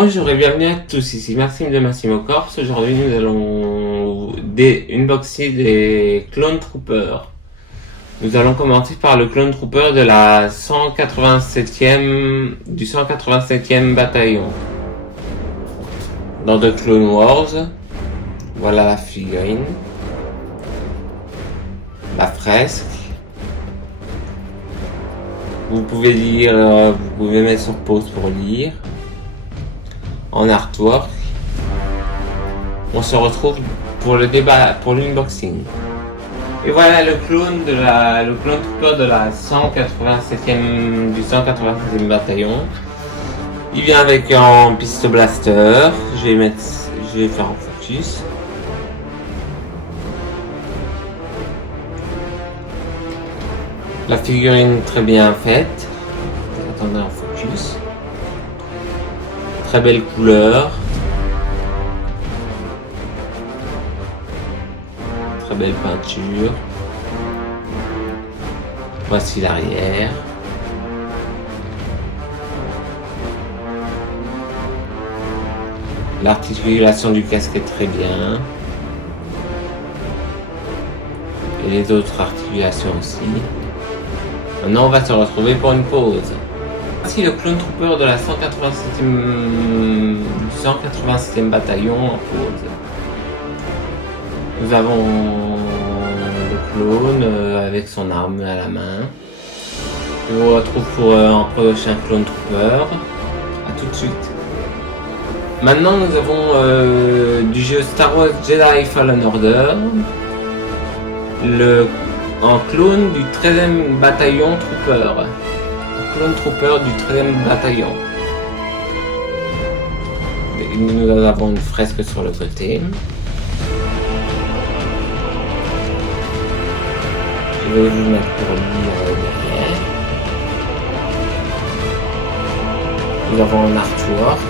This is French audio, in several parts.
Bonjour et bienvenue à tous, ici Maxime de Massimo Corps. Aujourd'hui nous allons unboxer des Clone Troopers. Nous allons commencer par le Clone Trooper de la 187e bataillon. Dans The Clone Wars, voilà la figurine, la fresque. Vous pouvez lire, vous pouvez mettre sur pause pour lire. En artwork, on se retrouve pour le débat, pour l'unboxing. Et voilà le clone trooper de la 187e bataillon. Il vient avec un pistol blaster. Je vais faire en focus. La figurine très bien faite. Attendez en focus. Très belle couleur. Très belle peinture. Voici l'arrière. L'articulation du casque est très bien. Et les autres articulations aussi. Maintenant on va se retrouver pour une pause. Voici le Clone Trooper de la 187e bataillon en pause. Nous avons le clone avec son arme à la main. Je vous retrouve pour un prochain Clone Trooper. A tout de suite. Maintenant nous avons du jeu Star Wars Jedi Fallen Order. Un clone du 13e bataillon Trooper. Clone Trooper du 13e bataillon. Nous avons une fresque sur le côté. Je vais vous mettre pour lire derrière. Nous avons un artwork.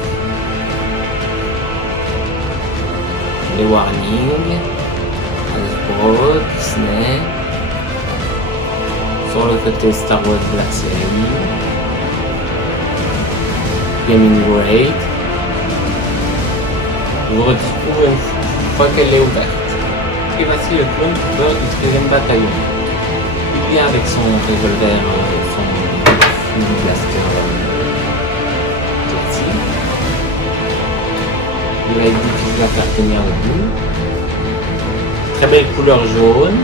Les warnings. Hasbro, Disney. Sur le côté Star Wars Black Series, Gaming Great. Je vous retrouve une fois qu'elle est ouverte. Et voici le Clone Trooper du 13e bataillon. Il vient avec son revolver, son fusil blaster classique. Il va être difficile à faire tenir debout. Très belle couleur jaune.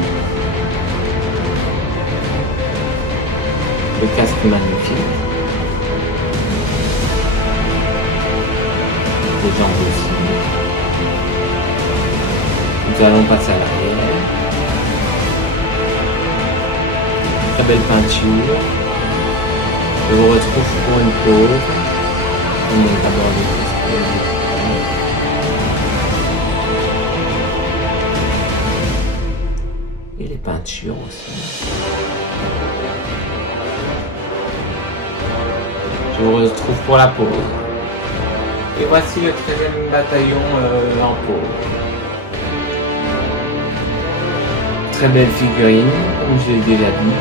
Le casque magnifique. Les jambes aussi. Nous allons passer à l'arrière. Très belle peinture. Je vous retrouve pour une pause. On est d'abord les casques. Et les peintures aussi. Je vous retrouve pour la pause. Et voici le 13e bataillon en pause. Très belle figurine, comme je l'ai déjà dit.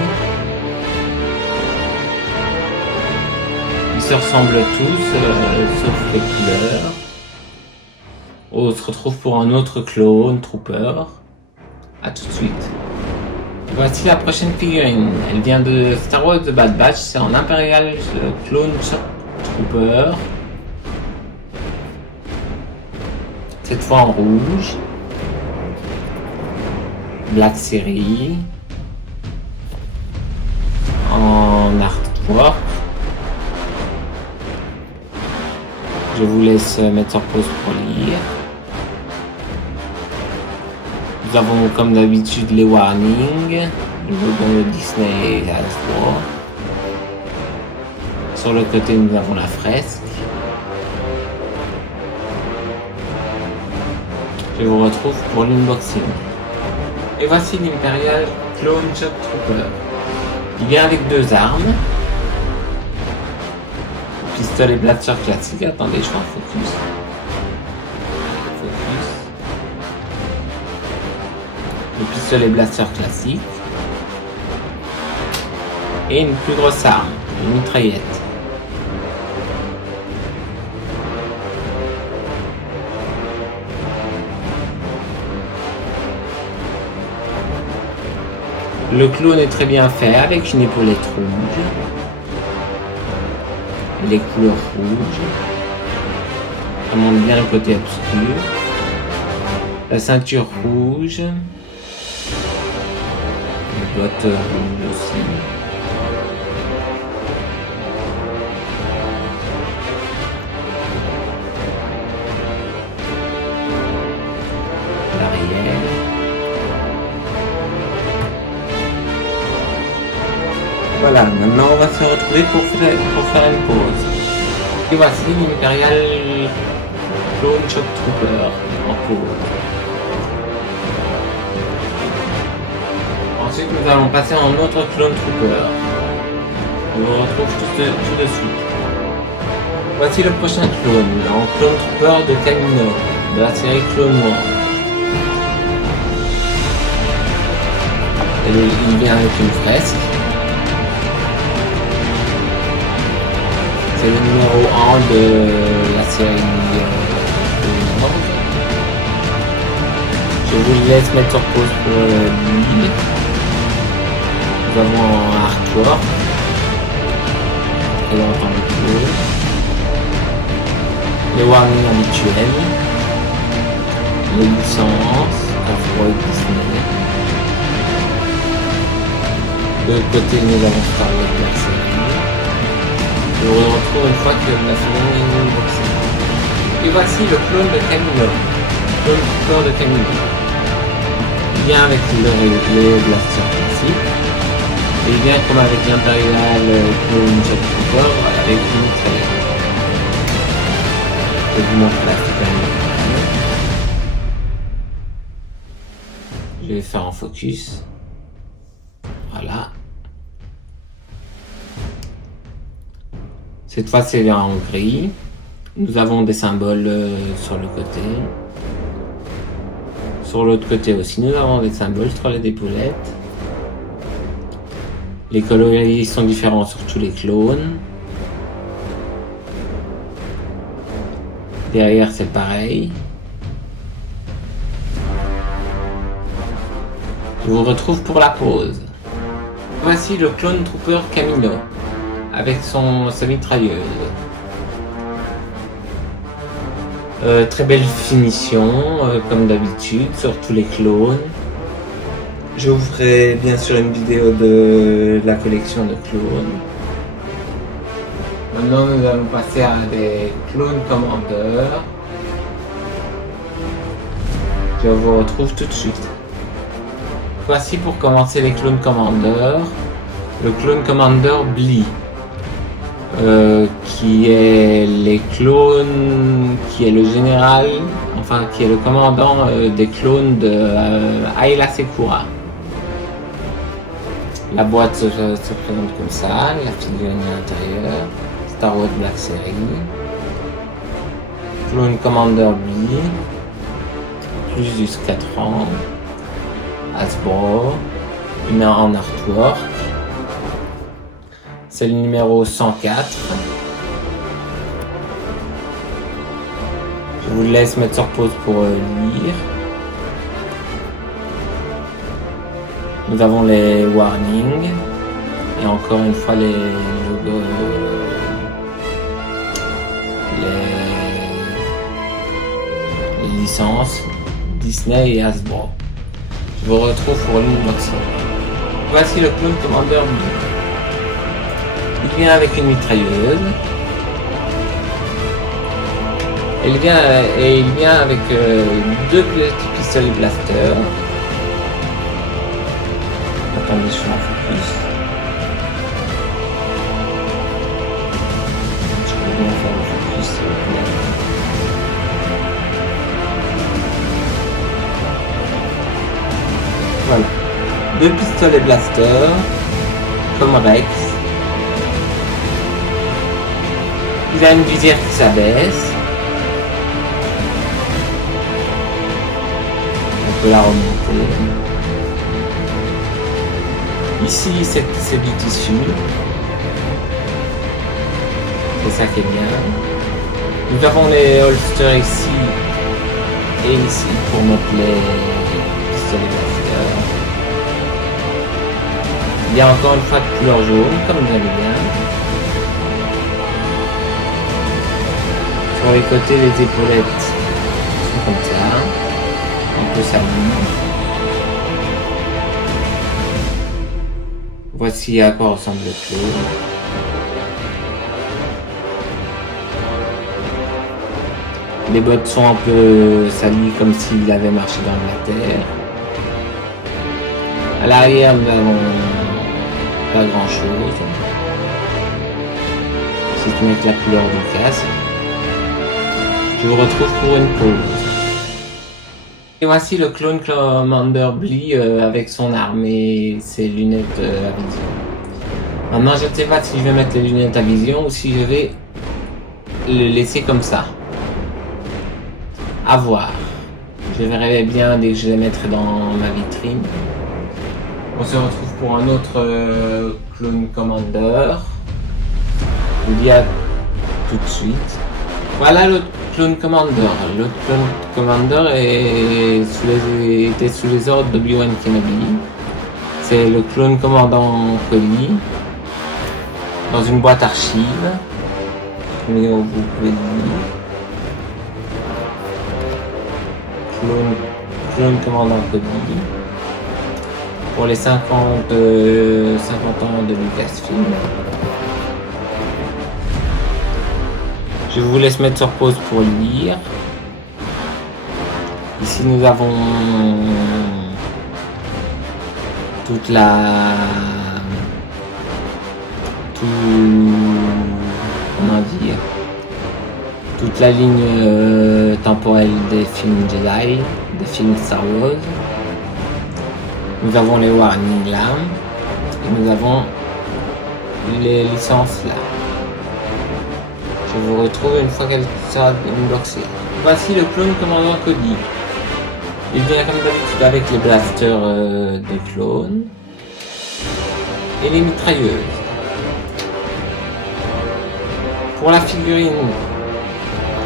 Ils se ressemblent tous, sauf les couleurs. On se retrouve pour un autre Clone Trooper. A tout de suite. Voici la prochaine figurine. Elle vient de Star Wars The Bad Batch. C'est en Imperial Clone Trooper. Cette fois en rouge. Black Series. En artwork. Je vous laisse mettre sur pause pour lire. Nous avons comme d'habitude les warnings, le logo Disney et Hasbro. Sur le côté nous avons la fresque. Je vous retrouve pour l'unboxing. Et voici l'Imperial Clone Trooper. Il vient avec deux armes. Pistolet blaster classique. Attendez, je fais un focus. Le pistolet blaster classique. Et une plus grosse arme, une mitraillette. Le clone est très bien fait avec une épaulette rouge. Les couleurs rouges. Ça montre bien le côté obscur. La ceinture rouge. Les bottes rouges aussi. L'arrière. Voilà, maintenant on va se retrouver pour faire une pause. Et voici l'Imperial Clone Shock Trooper en pause. Ensuite nous allons passer en autre Clone Trooper. On le retrouve tout de suite. Voici le prochain clone, en Clone Trooper de Kamino, de la série Clone Wars. Il vient avec une fresque. C'est le numéro 1 de la série Clone Wars. Je vous laisse mettre sur pause pour lui. Nous avons un artwork. Et on entend le clone. Les warnings habituels. Les licences. Off-road Disney. De l'autre côté, nous avons Star Wars Black Series. Et on le retrouve une fois que la série est unboxée. Et voici le clone de Kamino. Clone Trooper de Kamino. Il vient avec le blaster classique. Et il vient comme avec l'Imperial Clone Shock Trooper avec une mitraillette. Je vous montre la super. Je vais faire en focus. Voilà. Cette fois c'est en gris. Nous avons des symboles sur le côté. Sur l'autre côté aussi nous avons des symboles sur les épaulettes. Les coloris sont différents sur tous les clones. Derrière c'est pareil. Je vous retrouve pour la pause. Voici le Clone Trooper Kamino avec sa mitrailleuse. Très belle finition comme d'habitude sur tous les clones. Je vous ferai bien sûr une vidéo de la collection de clones. Maintenant nous allons passer à des clones commandeurs. Je vous retrouve tout de suite. Voici pour commencer les clones commandeurs. Le clone commander Blee. Qui est les clones, qui est le général, enfin qui est le commandant des clones de Ayla Secura. La boîte se présente comme ça, la figurine à l'intérieur, Star Wars Black Series, Clone Commander Blee, plus 4 ans, Hasbro, une en artwork. C'est le numéro 104. Je vous laisse mettre sur pause pour lire. Nous avons les warnings et encore une fois les logos, les licences Disney et Hasbro. Je vous retrouve pour l'unboxing. Voici le Clone Commander Blee. Il vient avec une mitrailleuse. Il vient avec deux petits pistolets blaster. Attendez, je suis en focus. Je peux bien faire le focus. Voilà. Deux pistolets blaster. Comme Rex. Il a une visière qui s'abaisse. On peut la remonter. Ici, c'est du tissu. C'est ça qui est bien. Nous avons les holsters ici et ici pour mettre les pistolets blaster. Il y a encore une fois de couleur jaune, comme vous allez bien. Sur les côtés, les épaulettes sont comme ça, un peu salies. Voici à quoi ressemble le clone. Les bottes sont un peu salies comme s'il avait marché dans de la terre. À l'arrière, nous avons pas grand chose, si ce n'est que la couleur du casque. Je vous retrouve pour une pause. Et voici le clone Commander Blee avec son arme et ses lunettes à vision. Maintenant, je ne sais pas si je vais mettre les lunettes à vision ou si je vais le laisser comme ça. À voir. Je verrai bien dès que je les mettrai dans ma vitrine. On se retrouve pour un autre clone Commander. Je vous dis à tout de suite. Voilà le clone Commander. Le clone Commander était sous les ordres d'Obi-Wan Kenobi. C'est le clone commandant Cody dans une boîte archive. Mais vous pouvez lire. Clone commandant Cody. Pour les 50 ans de Lucasfilm. Je vous laisse mettre sur pause pour lire. Ici nous avons toute la... toute la ligne temporelle des films Jedi, des films Star Wars. Nous avons les warnings là, et nous avons les licences là. Je vous retrouve une fois qu'elle sera unboxée. Voici le clone commandant Cody. Il vient comme d'habitude avec les blasters des clones et les mitrailleuses. Pour la figurine,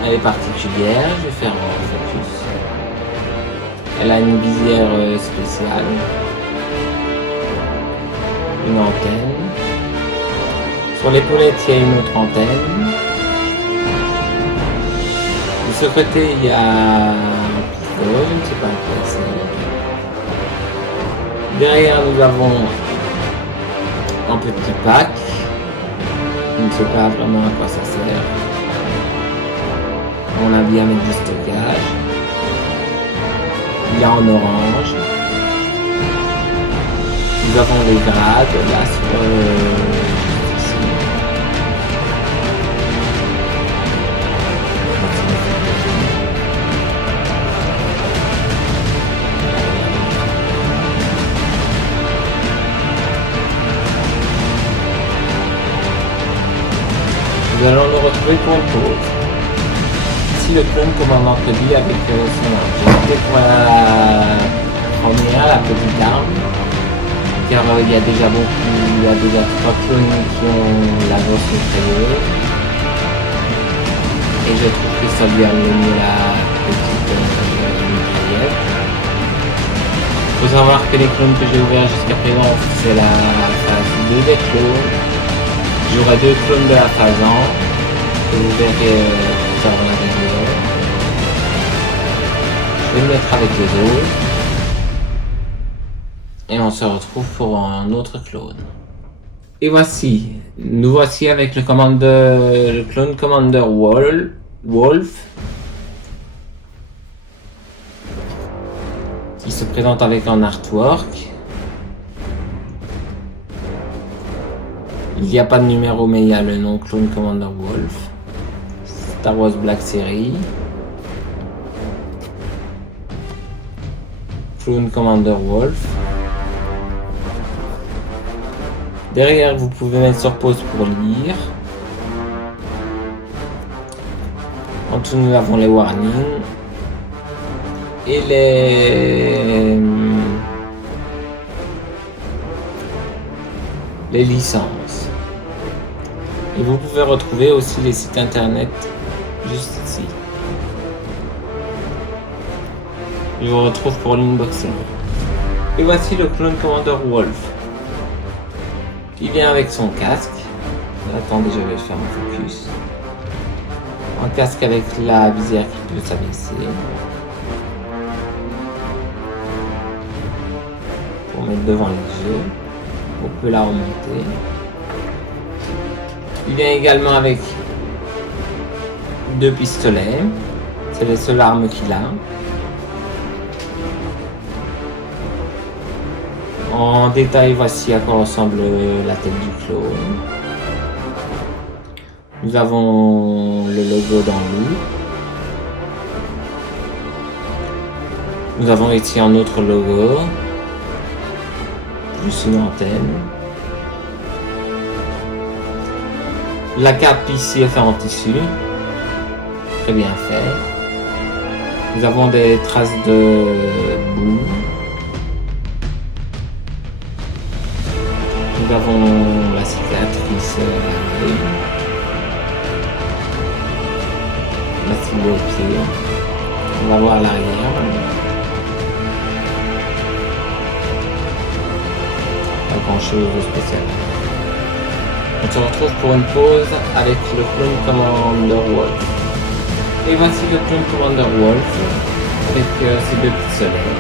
elle est particulière, je vais faire un focus. Elle a une visière spéciale, une antenne. Sur l'épaulette, il y a une autre antenne. De ce côté, il y a un pivot, je ne sais pas quoi c'est. Derrière, nous avons un petit pack. Je ne sais pas vraiment à quoi ça sert. On a bien mettre du stockage. Il y a en orange. Nous avons les grades là sur ici. Nous allons nous retrouver pour une pause. Ici le clone commandant Cody avec son arme. J'ai opté pour la première, la petite arme, car il y a déjà 3 clones qui ont la grosse mitrailleuse. Et je trouve que ça lui a mieux la petite mitraillette. Il faut savoir que les clones que j'ai ouverts jusqu'à présent, c'est la phase 2 des clones. J'aurai 2 clones de la phase 1, que vous verrez tout à l'heure dans la vidéo. Je vais le mettre avec les autres. Et on se retrouve pour un autre clone. Et nous voici avec le clone Commander Wolf. Qui se présente avec un artwork. Il n'y a pas de numéro, mais il y a le nom Clone Commander Wolf. Star Wars Black Series. Clone Commander Wolf. Derrière, vous pouvez mettre sur pause pour lire. En dessous, nous avons les warnings. Et les licences. Et vous pouvez retrouver aussi les sites internet juste ici. Je vous retrouve pour l'unboxing. Et voici le clone Commander Wolf. Il vient avec son casque. Attendez, je vais faire un focus. Un casque avec la visière qui peut s'abaisser. Pour mettre devant les yeux. On peut la remonter. Il vient également avec 2 pistolets. C'est les seules armes qu'il a. En détail, voici à quoi ressemble la tête du clone. Nous avons le logo dans l'eau. Nous avons ici un autre logo. Plus une antenne. La cape ici est faite en tissu. Très bien fait. Nous avons des traces de boue. Nous avons la cicatrice à l'œil. La cible au pied. On va voir l'arrière. Pas grand chose de spécial. On se retrouve pour une pause avec le Clone Commander Wolf. Et voici le Clone Commander Wolf avec ses 2 pistolets.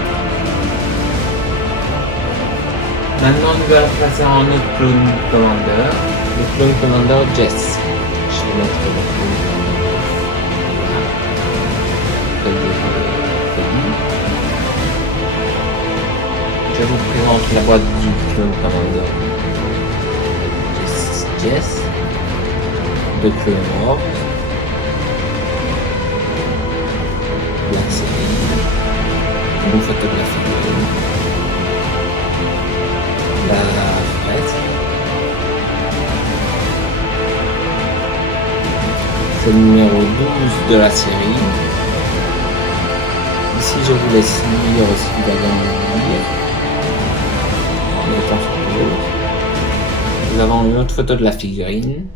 Maintenant nous allons passer à un autre Clone Commander, le Clone Commander Jess. Je vais mettre le Clone Commander Je vous présente la boîte du Clone Commander Jess, de Clone Wars, Black Series, une photographie la fresque. C'est le numéro 12 de la série. Ici, je vous laisse lire ce qu'il va bien lire. En étant sur pause. Nous avons une autre photo de la figurine.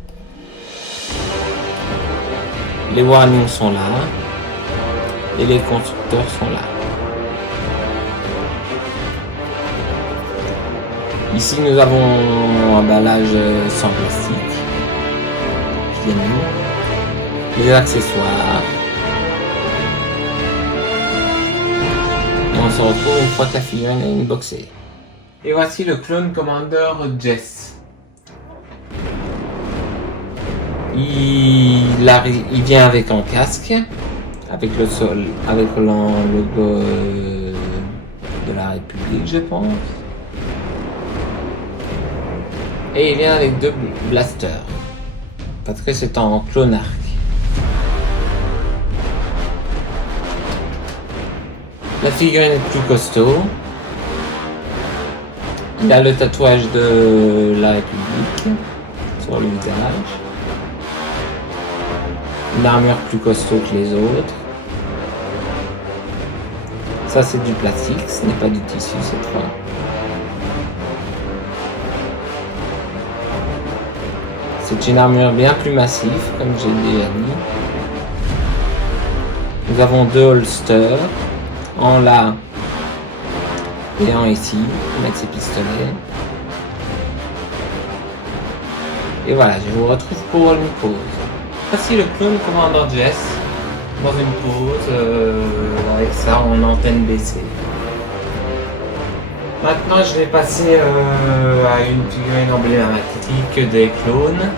Les warnings sont là. Et les constructeurs sont là. Ici, nous avons un emballage sans plastique. Les accessoires. Et on se retrouve une fois que la figurine est unboxée. Et voici le Clone Commander Jess. Il vient avec un casque, avec le logo de la République, je pense. Et il vient avec 2 blasters, parce que c'est en clone arc. La figurine est plus costaud. Il a le tatouage de la République sur le visage. Une armure plus costaud que les autres. Ça c'est du plastique, ce n'est pas du tissu cette fois. C'est une armure bien plus massive, comme j'ai déjà dit. Nous avons 2 holsters, en là et en ici, pour mettre ses pistolets. Et voilà, je vous retrouve pour une pause. Voici le Clone Commander Jess, dans une pause, avec ça en antenne baissée. Maintenant, je vais passer à une figurine emblématique des clones.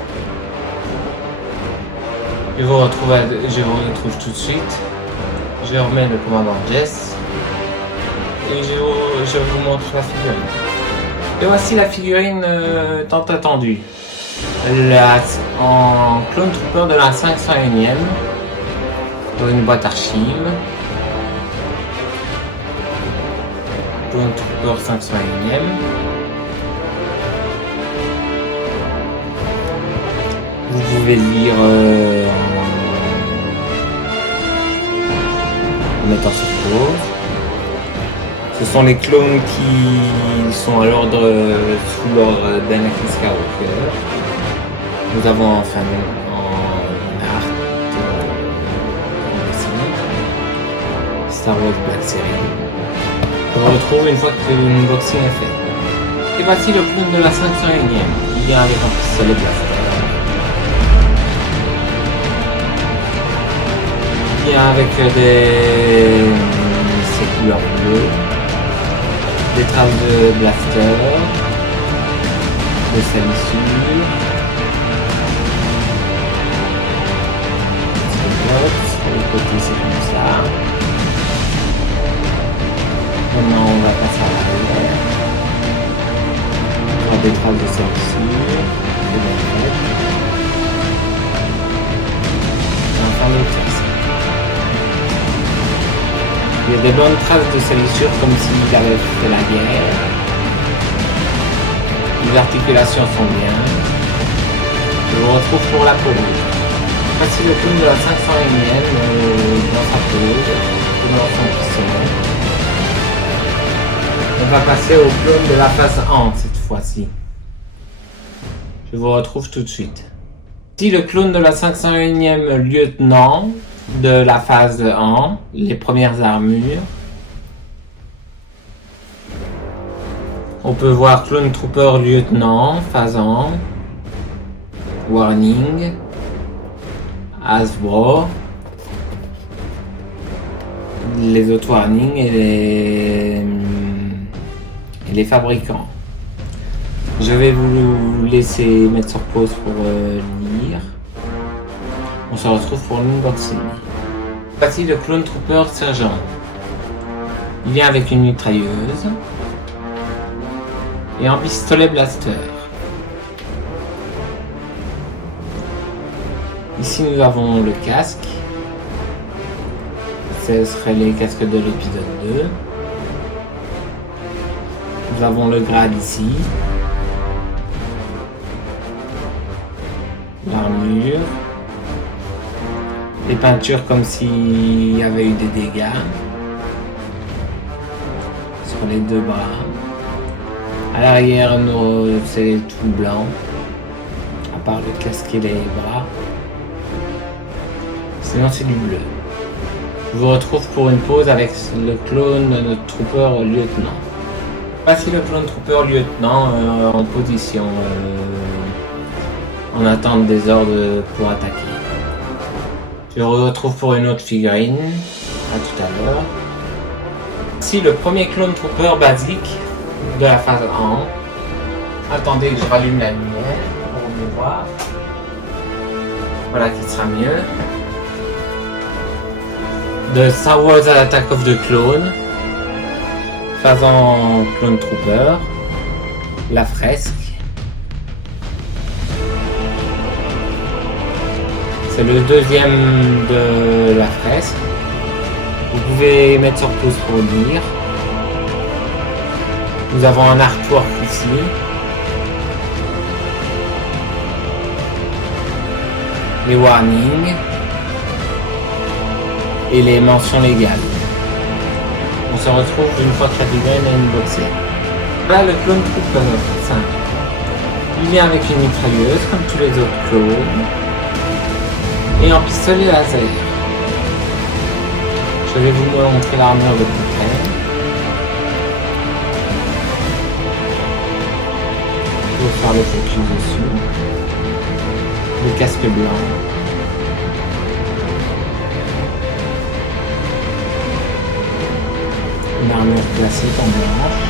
Je vous retrouve tout de suite. Je remets le commandant Jess. Et je vous montre la figurine. Et voici la figurine tant attendue. En Clone Trooper de la 501ème. Dans une boîte archive. Clone Trooper 501ème. Vous pouvez lire en mettant sur pause. Ce sont les clones qui sont à l'ordre sous l'ordre d'Anakin Skywalker. Nous avons enfin en art Star Wars Black Series. On retrouve une fois que l'unboxing est fait. Et voici le clone de la 501ème. Il vient avec un pistolet blaster. Il vient avec ses couleurs bleues, des traces de blaster, de salissure, sur le côté c'est comme ça. Maintenant on va passer à l'arrière. On a des traces de salissure, de la tête. Enfin le texte. Il y a des bonnes traces de salissure comme s'il avait fait la guerre. Les articulations sont bien. Je vous retrouve pour la pause. Voici le clone de la 501ème dans sa pause, dans son pistolet. On va passer au clone de la phase 1 cette fois-ci. Je vous retrouve tout de suite. Voici le clone de la 501ème lieutenant de la phase 1, les premières armures. On peut voir Clone Trooper lieutenant, phase 1, Warning, Hasbro, les autres Warning et les fabricants. Je vais vous laisser mettre sur pause pour lire. On se retrouve pour l'unboxing. Voici le Clone Trooper Sergent. Il vient avec une mitrailleuse et un pistolet blaster. Ici nous avons le casque. Ce serait les casques de l'épisode 2. Nous avons le grade ici. L'armure. Les peintures comme s'il y avait eu des dégâts sur les deux bras. À l'arrière, c'est tout blanc, à part le casque et les bras. Sinon, c'est du bleu. Je vous retrouve pour une pause avec le clone de notre trooper lieutenant. Voici le clone trooper lieutenant en position, en attente des ordres pour attaquer. Je vous retrouve pour une autre figurine. À tout à l'heure. Voici le premier clone trooper basique de la phase 1. Attendez que je rallume la lumière pour mieux voir. Voilà qui sera mieux. De Star Wars Attack of the Clone. Phase 1 clone trooper. La fresque. C'est le deuxième de la fresque. Vous pouvez mettre sur pause pour lire. Nous avons un artwork ici. Les warnings. Et les mentions légales. On se retrouve une fois que la figurine est unboxée. Voilà le clone trooper simple. Il vient avec une mitrailleuse comme tous les autres clones. Et un pistolet laser. Je vais vous montrer l'armure de plus près. Je vais faire le focus dessus. Le casque blanc. Une armure classique en blanche.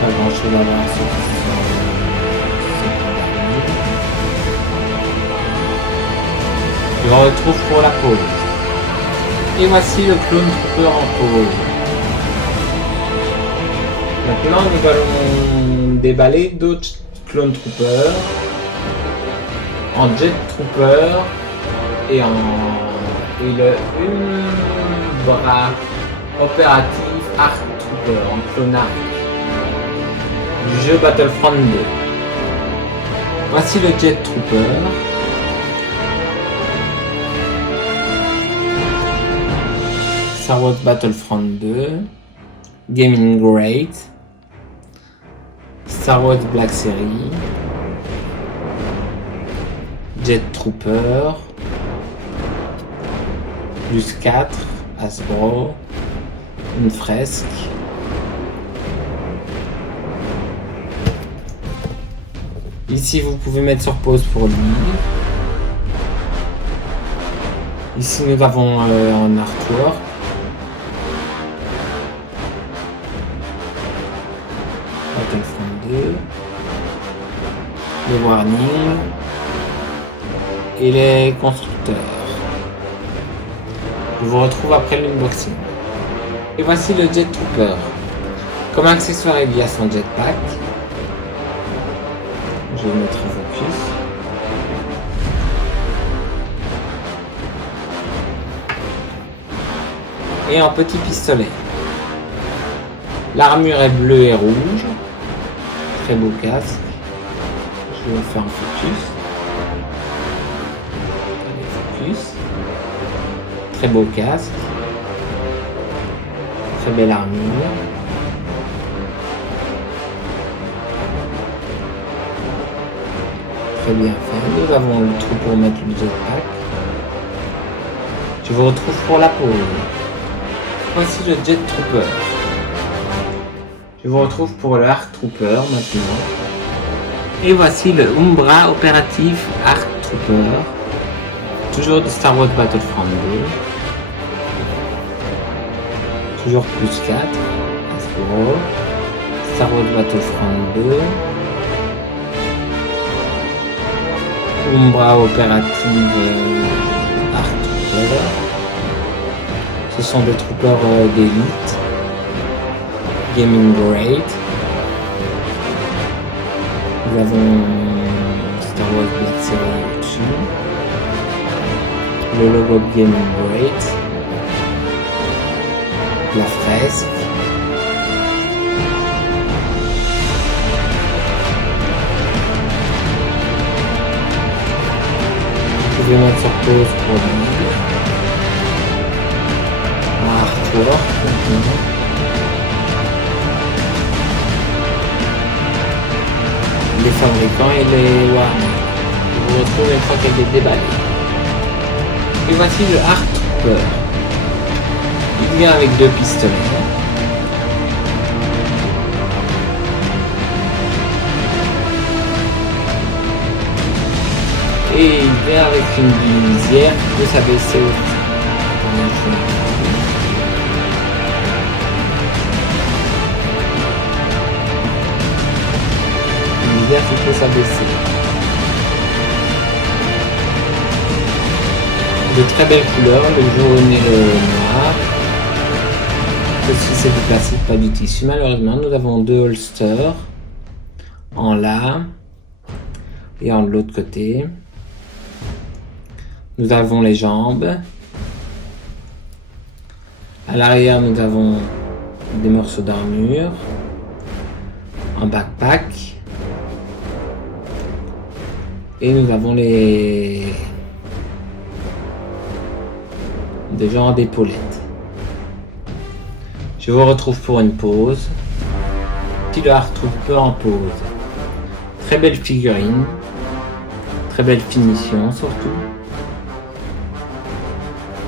Pas grand chose à voir sur Je vous retrouve pour la pause. Et voici le clone trooper en pause. Maintenant nous allons déballer d'autres clone troopers en jet trooper et le bras opératif Arc Trooper en clone Arc du jeu Battlefront 2. Voici le jet trooper. Star Wars Battlefront 2, Gaming Great, Star Wars Black Series, Jet Trooper, plus 4, Hasbro, une fresque. Ici, vous pouvez mettre sur pause pour lire. Ici, nous avons un artwork. Battlefront 2. Le warning. Et les constructeurs. Je vous retrouve après l'unboxing. Et voici le Jet Trooper. Comme accessoire, il y a son jetpack. Je vais mettre focus. Et un petit pistolet. L'armure est bleue et rouge. Très beau casque. Je vais faire un focus. Allez, focus. Très beau casque. Très belle armure. Très bien fait. Nous avons le trou pour mettre le jetpack. Je vous retrouve pour la pause. Voici le Jet Trooper. Je vous retrouve pour le Arc Trooper maintenant. Et voici le Umbra Operative Arc Trooper. Toujours de Star Wars Battlefront 2. Toujours plus 4. Hasbro. Star Wars Battlefront 2. Umbra Operative Arc Trooper. Ce sont des troopers d'élite. Gaming Grade. Nous avons Star Wars Black Series au-dessus. Le logo Gaming Grade. La fresque. Vous pouvez mettre sur pause pour lire. Un artwork maintenant. Les fabricants et les warnings. Je vous retrouve une fois qu'elle est déballée. Et voici le Arc Trooper. Il vient avec deux pistolets. Et il vient avec une visière qui peut s'abaisser aussi. Une visière qui peut s'abaisser. De très belles couleurs, le jaune et le noir. Ceci c'est du plastique, pas du tissu. Malheureusement, nous avons deux holsters. En là et en de l'autre côté. Nous avons les jambes. À l'arrière, nous avons des morceaux d'armure. Un backpack. Et nous avons des genres d'épaulettes. Je vous retrouve pour une pause. Petit le Arc Trooper en pause. Très belle figurine. Très belle finition surtout.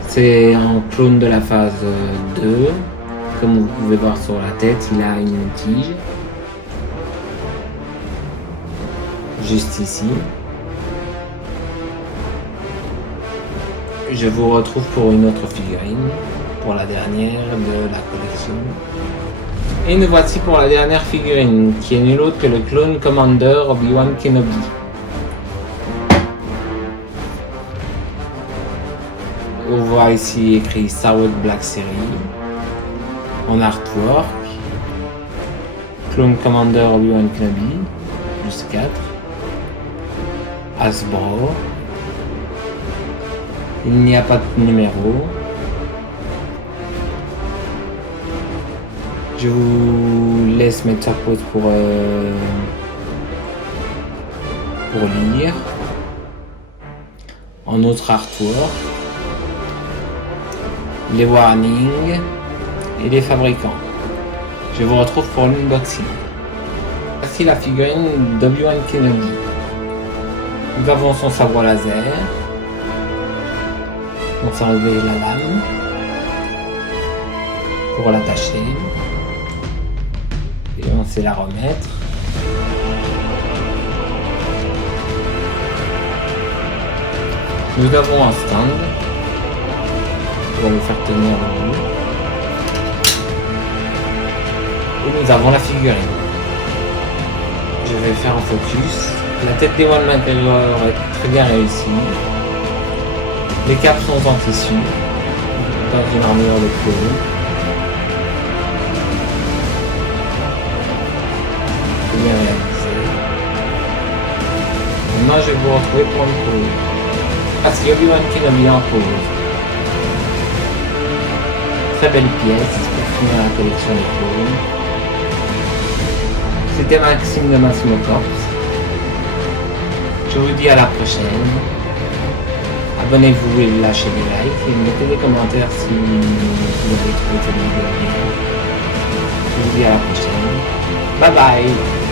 C'est un clone de la phase 2. Comme vous pouvez voir sur la tête, il a une tige. Juste ici. Je vous retrouve pour une autre figurine. Pour la dernière de la collection. Et nous voici pour la dernière figurine, qui est nulle autre que le clone Commander Obi-Wan Kenobi. On voit ici écrit Star Wars Black Series en artwork. Clone Commander Obi-Wan Kenobi, plus 4. Hasbro. Il n'y a pas de numéro. Je vous laisse mettre sur pause pour lire. En autre artwork. Les warnings et les fabricants. Je vous retrouve pour l'unboxing. Voici la figurine d'Obi-Wan Kenobi. Nous avons son sabre laser. On s'est enlevé la lame. pour l'attacher. Et on sait la remettre. Nous avons un stand pour le faire tenir debout. Et nous avons la figurine. Je vais faire un focus. La tête d'Ewan McGregor est très bien réussie. Les capes sont en tissu, dans une armure de peau. C'est bien réalisé. Maintenant, je vais vous retrouver pour une pause. Ah, c'est Obi-Wan Kenobi en pause. Très belle pièce pour finir la collection des clones. C'était Maxime de Massimo Corps. Je vous dis à la prochaine. Abonnez-vous et lâchez des likes et mettez des commentaires si vous avez trouvé cette vidéo bien. Je vous dis à la prochaine. Bye bye.